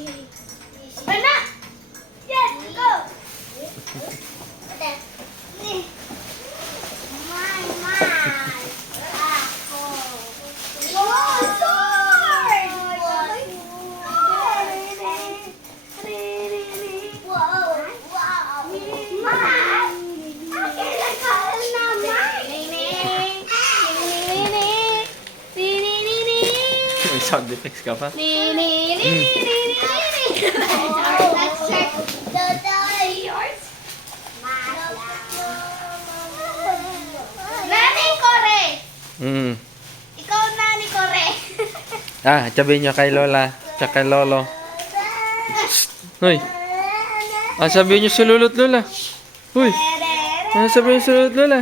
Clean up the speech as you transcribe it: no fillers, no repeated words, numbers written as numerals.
Bana! Yes, go! May sound effects ka pa? Nani Kore! Mm. Ikaw Nani Kore! Sabihin nyo kay Lola, tsaka kay Lolo. Hoy. Sabihin nyo si Lolo at Lola. Hoy. Sabihin nyo si Lolo at Lola.